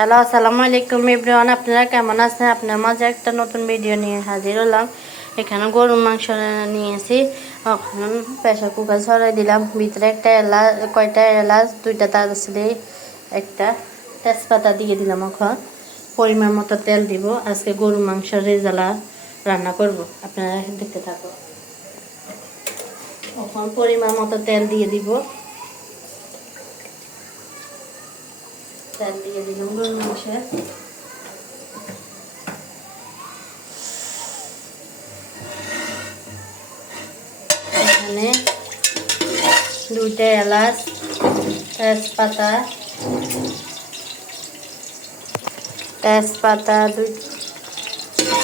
Hello, আসসালামু আলাইকুম everyone. আপনারা কেমন আছেন? আপনার মাঝে একটা নতুন ভিডিও নিয়ে হাজির হলাম। এখানে গরুর মাংস নিয়েছি। এখন প্রেসার কুকার ছড়াই দিলাম। ভিতরে একটা এলাচ, কয়টা এলাচ, দুইটা দারচিনি, একটা তেজপাতা দিয়ে দিলাম। এখন পরিমাণ মতো তেল দিব। আজকে গরুর মাংস রেজালা রান্না করব, আপনারা দেখতে থাকো। এখন পরিমাণ মতো তেল দিয়ে দিব। তেল দিয়ে দিলাম গরুর মাংসে। এখানে দুইটা এলাচ, তেজপাতা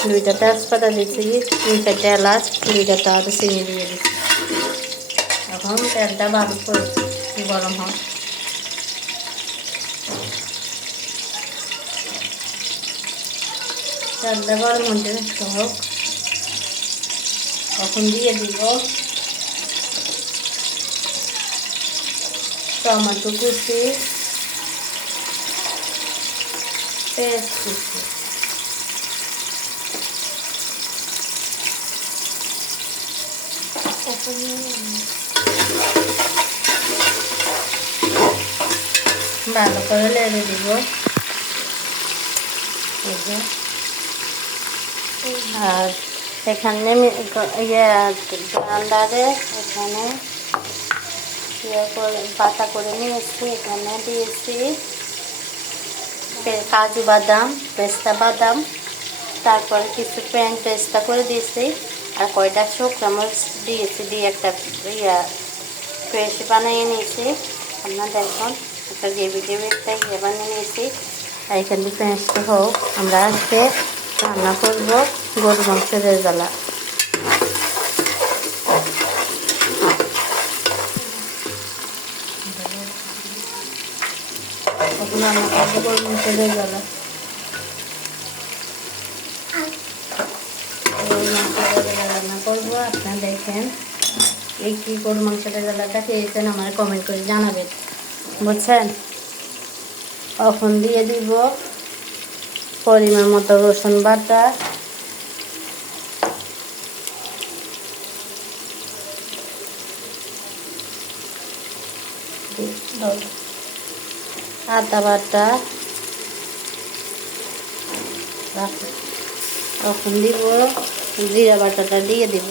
দুইটা তেজপাতা দিচ্ছি, দুই চারটা এলাচ, দুইটা দারচিনি দিয়ে দিচ্ছি। এখন তেলটা ভালো করে গরম হয়। তেলটা গরম হতে হোক। এখন দিয়ে দিব টমেটো কুচি, পেঁয়াজ কুচি, ভালো করে নেড়ে দিব। আর এখানে গ্রাইন্ডারে এখানে পাতা করে নিয়েছি। এখানে দিয়েছি কাজু বাদাম, পেস্তা বাদাম, তারপরে কিছু পেস্তা করে দিয়েছি, আর কয়টা শুকনো মরিচ দিয়েছি, দিয়ে একটা পেস্ট বানিয়ে নিয়েছি। আপনার দেখুন একটা গ্রেভি একটা বানিয়ে নিয়েছি। আর এখান থেকে পেস্ট হোক, আমরা আজকে রান্না করবো গরু মাংসের রেজালা। এখন রান্না করবো গরু মাংসের রেজালা। গরু মাংসের রেজালা রান্না করবো। আপনারা দেখেন এই কি গরু মাংসের রেজালাটা খেয়েছেন, আমার কমেন্ট করে জানাবেন, বুঝছেন। এখন দিয়ে দিব পরিমাণ মতো রসুন বাটা, আদা বাটা, এখন দিব জিরা বাটাটা দিয়ে দিব।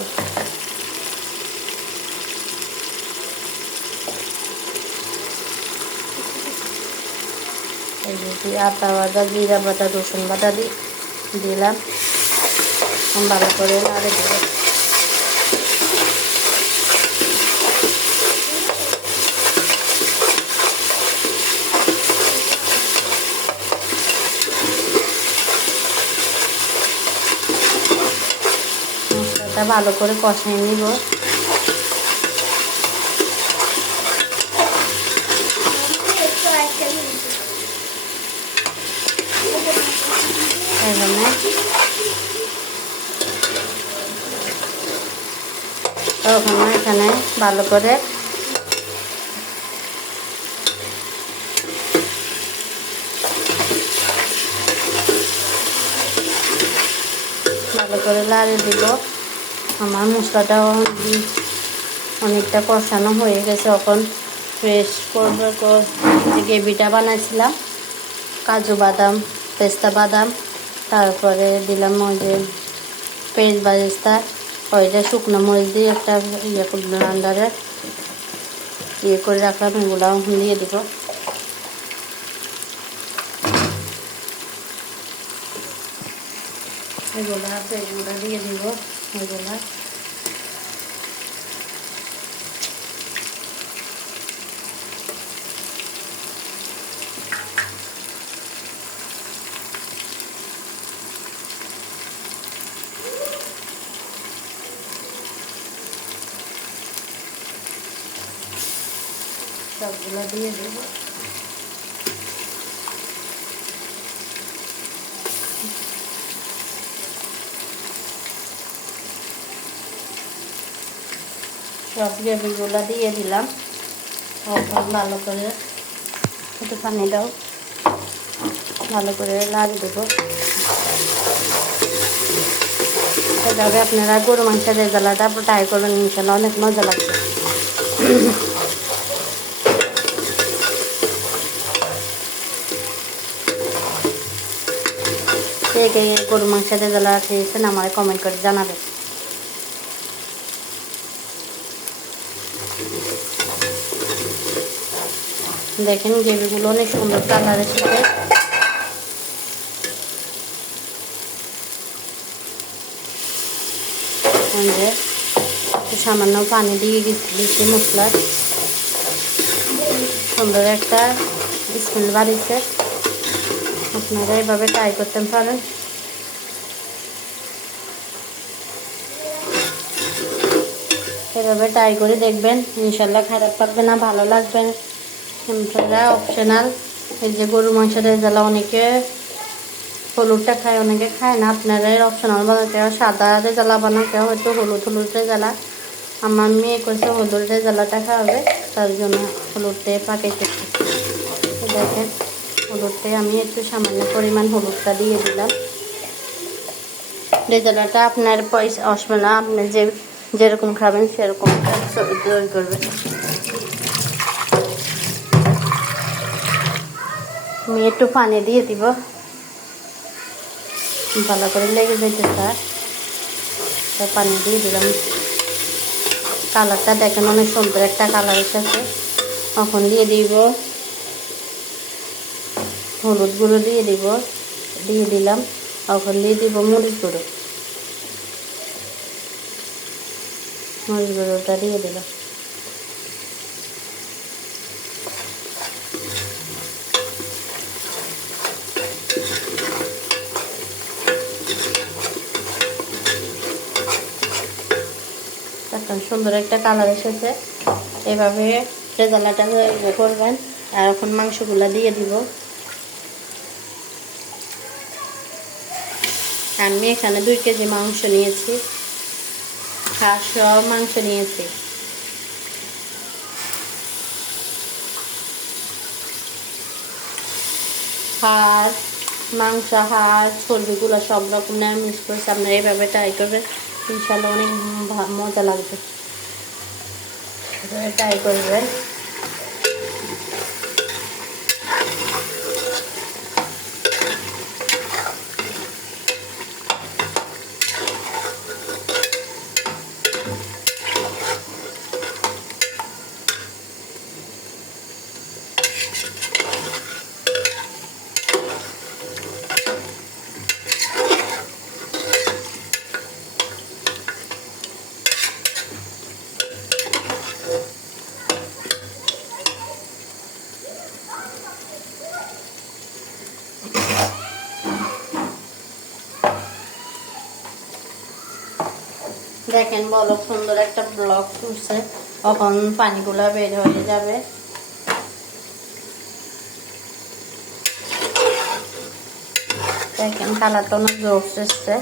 আদা বাটা, জিরা বাটা, রসুন বাটা দিলাম। ভালো করে নাড়ে দিব। মশলাটা ভালো করে কষিয়ে নিব। এখানে ভালো করে লাড়িয়ে দিব। আমার মশলাটা অনেকটা কষানো হয়ে গেছে। এখন ফ্রেশ করবো যে গ্রেভিটা বানাইছিলাম, কাজু বাদাম, পেস্তা বাদাম, তারপরে দিলাম ওই যে পেঁয়াজ বাজিস্তা, ওইটা শুকনো মরিচ দিয়ে একটা ব্লেন্ডারে করে রাখলাম, এগুলো দিয়ে দিব। এগুলো দিয়ে দিব। এগুলা সবগুলো দিয়ে দেব। সব গ্রেভিগুলো দিয়ে দিলাম। ভালো করে একটু পানি দাও। ভালো করে লাগিয়ে দেবো। এভাবে আপনারা গরু মাংসের রেজালাটা ট্রাই করবেন, ইনশাল্লাহ অনেক মজা লাগবে। কে গরু মাংসের রেজালা খেয়েছেন আমার কমেন্ট করে জানাবেন। দেখেন গ্রেভিগুলো অনেক সুন্দর কালার এসেছে। সামান্য পানি দিয়ে দিচ্ছি মশলা, সুন্দর একটা স্মেল বাড়িছে। আপনারা এভাবে ট্রাই করতে পারেন। এভাবে ট্রাই করে দেখবেন, ইনশাল্লাহ খারাপ লাগবে না, ভালো লাগবে। আপনারা অপশনাল, এই যে গরু মাংসের রেজালা অনেকে হলুদটা খায়, অনেকে খায় না। আপনারা অপশনাল বানাতে, সাদা রেজালা বানাতে হয়তো হলুদ রেজালা। আমার মেয়ে কইছে হলুদ রেজালাটা খাওয়াবে, তার জন্য হলুদটা পাকাইতে। দেখেন হলুদটা আমি একটু সামান্য পরিমাণ হলুদটা দিয়ে দিলাম। রেজালাটা আপনার পয়সা আসবে না, আপনি যেরকম খাবেন সেরকম তৈরি করবেন। আমি একটু পানি দিয়ে দিব, ভালো করে লেগে যেতে চায়, পানি দিয়ে দিলাম। কালারটা দেখেন অনেক সুন্দর একটা কালার এসেছে। এখন দিয়ে দিব হলুদ গুঁড়ো, দিয়ে দিলাম। এখন দিয়ে দিব মরিচ গুঁড়োটা দিয়ে দিলাম। এখন সুন্দর একটা কালার এসেছে। এভাবে রেজালাটা করবেন। আর এখন মাংসগুলা দিয়ে দিব। আমি এখানে 2 কেজি মাংস নিয়েছি, হাঁস মাংস নিয়েছি। হাঁস মাংস, হাঁস চর্বিগুলো সব রকম মিক্স করছে। আপনারা এইভাবে ট্রাই করবেন, ইনশাল্লাহ অনেক মজা লাগবে। ট্রাই করবেন। দেখেন বলক সুন্দর একটা ব্লক উঠছে, এখন পানিগুলা বের হয়ে যাবে। দেখেন কালারটা অনেক জোস এসছে।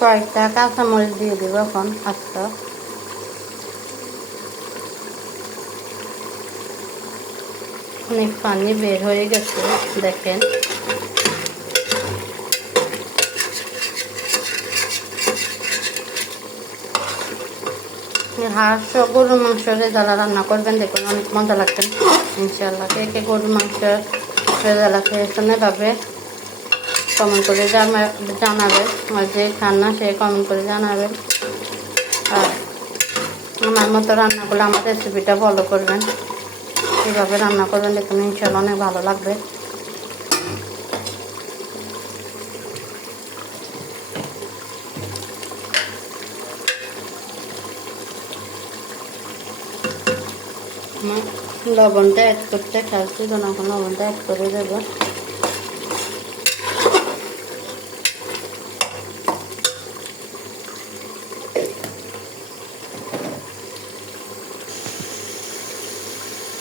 কয়েকটা কাঁচামরিচ দিয়ে দিব এখন আস্তে। অনেক পানি বের হয়ে গেছে দেখেন। হাঁস গরুর মাংস রেজালা রান্না করবেন, দেখুন অনেক মজা লাগবেন ইনশাল্লাহ। কে গরুর মাংস রেজালা খেয়েছেন এভাবে কমেন্ট করে জানাবেন। আর যে খান না সে কমেন্ট করে জানাবেন। আর আমার মতো রান্না করলে আমার রেসিপিটা ফলো করবেন, এইভাবে রান্না করবেন, দেখুন ইনশাল্লাহ অনেক ভালো লাগবে। লবণটা অ্যাড করতে খাচ্ছি, তখন এখন লবণটা অ্যাড করে দেব।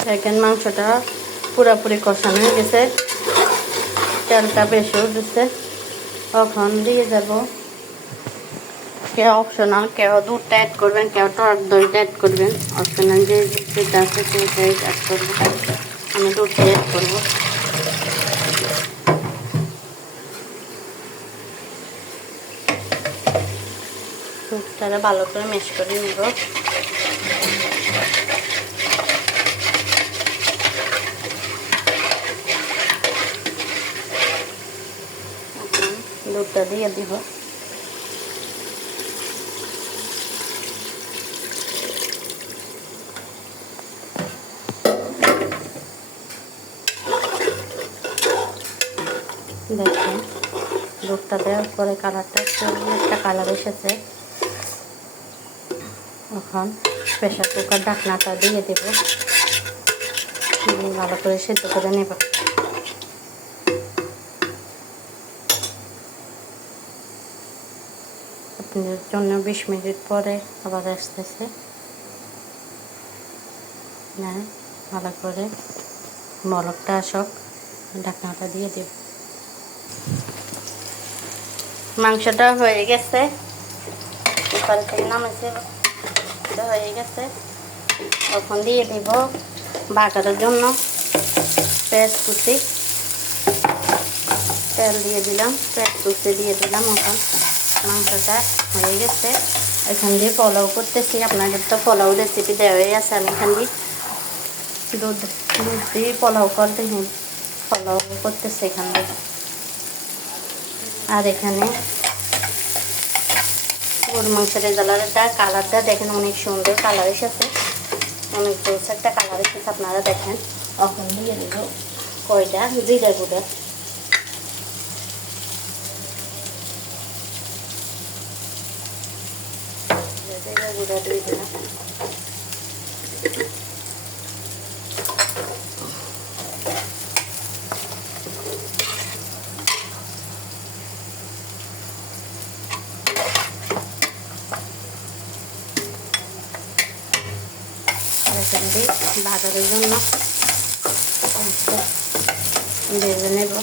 দেখেন মাংসটা পুরোপুরি কষানো হয়ে গেছে, তেলটা বেশি উঠেছে। এখন দিয়ে যাব কেউ অপশনাল, কেউ দুধটা অ্যাড করবেন, কেউ টক দইটা অ্যাড করবেন। অপশনাল যেটা আছে সেটাই অ্যাড করবো, আমি দুধটা অ্যাড করবো। দুধটা ভালো করে মিক্স করে নিব। দুধটা দিয়ে দিব। দেখেন দুধটা দেওয়ার পরে কালারটা একটা কালার এসেছে। এখন প্রেশার কুকার ঢাকনাটা দিয়ে দেব, ভালো করে সিদ্ধ করে নেব। আপনাদের জন্য 20 মিনিট পরে আবার আসতেছে। ভালো করে বলকটা আসক, ঢাকনাটা দিয়ে দেব। মাংসটা হয়ে গেছে, কুকার থেকে নামেছে, হয়ে গেছে। এখন দিয়ে দিব বাটারের জন্য পেঁয়াজ কুচি, তেল দিয়ে দিলাম, পেঁয়াজ কুচি দিয়ে দিলাম। এখন মাংসটা হয়ে গেছে, এখান দিয়ে পোলাও করতেছি। আপনাদের তো পোলাও রেসিপি দেওয়াই আছে। আমি এখান দিয়ে দুধ দিয়ে পোলাও করতেছি এখান দিয়ে। আর এখানে গরু মাংসের রেজালাটা কালারটা দেখেন, অনেক সুন্দর কালার এসেছে, অনেক জোস একটা কালার এসেছে, আপনারা দেখেন। এখন দিয়ে দেব কয়টা জিরা গুঁড়া, জিরা গুঁড়া দিয়ে দিলাম। এখান দিয়ে বাজারের জন্য ভেজে নেব।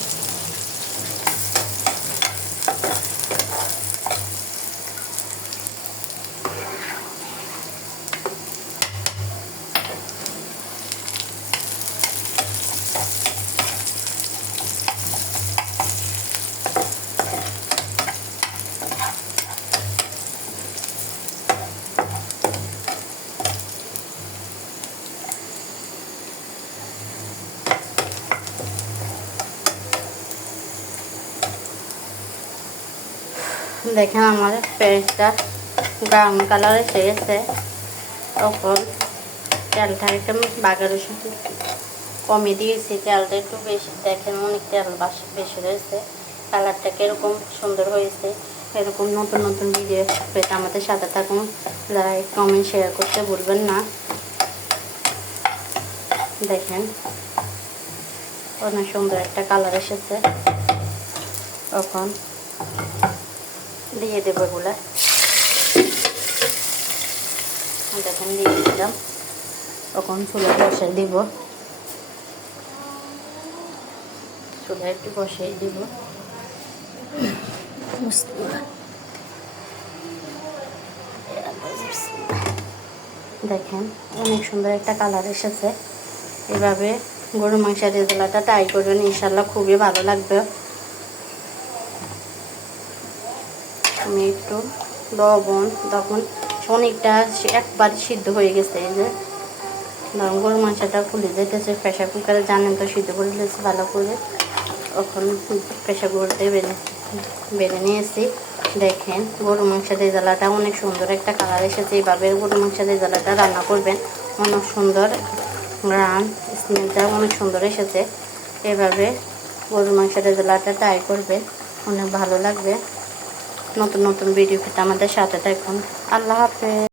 দেখেন আমার পেঁয়াজটা ব্রাউন কালার এসে গেছে। তখন তেলটা একটু বাগারের সাথে কমে দিয়েছি, তেলটা একটু বেশি। দেখেন অনেক তেল বেশি রয়েছে। কালারটা কীরকম সুন্দর হয়েছে। এরকম নতুন নতুন ভিডিও পেতে আমাদের সাথে থাকুন। লাইক কমেন্ট শেয়ার করতে ভুলবেন না। দেখেন অনেক সুন্দর একটা কালার এসেছে। তখন দিয়ে দেবো এগুলা, দেখেন দিয়ে দিলাম। তখন চুলা বসাই দিব, চুলা একটু বসাই দিব। দেখেন অনেক সুন্দর একটা কালার এসেছে। এভাবে গরু মাংসের রেজালাটা ট্রাই করবেন, ইনশাল্লাহ খুবই ভালো লাগবে। আমি একটু লবণ, তখন অনেকটা একবার সিদ্ধ হয়ে গেছে। এই যে গরু মাংসটা ফুলে যেতেছে, প্রেশার কুকারে জানেন তো সিদ্ধ করে দিয়েছে ভালো করে। এখন প্রেশার কুকারতে বেড়ে নিয়েছি। দেখেন গরু মাংসের রেজালাটা অনেক সুন্দর একটা কালার এসেছে। এইভাবে গরু মাংসের রেজালাটা রান্না করবেন, অনেক সুন্দর রান স্মেলটা অনেক সুন্দর এসেছে। এভাবে গরু মাংসের রেজালাটা ট্রাই করবেন, অনেক ভালো লাগবে। নতুন নতুন ভিডিও পেতে আমাদের সাথে থাকুন। আল্লাহ হাফেজ।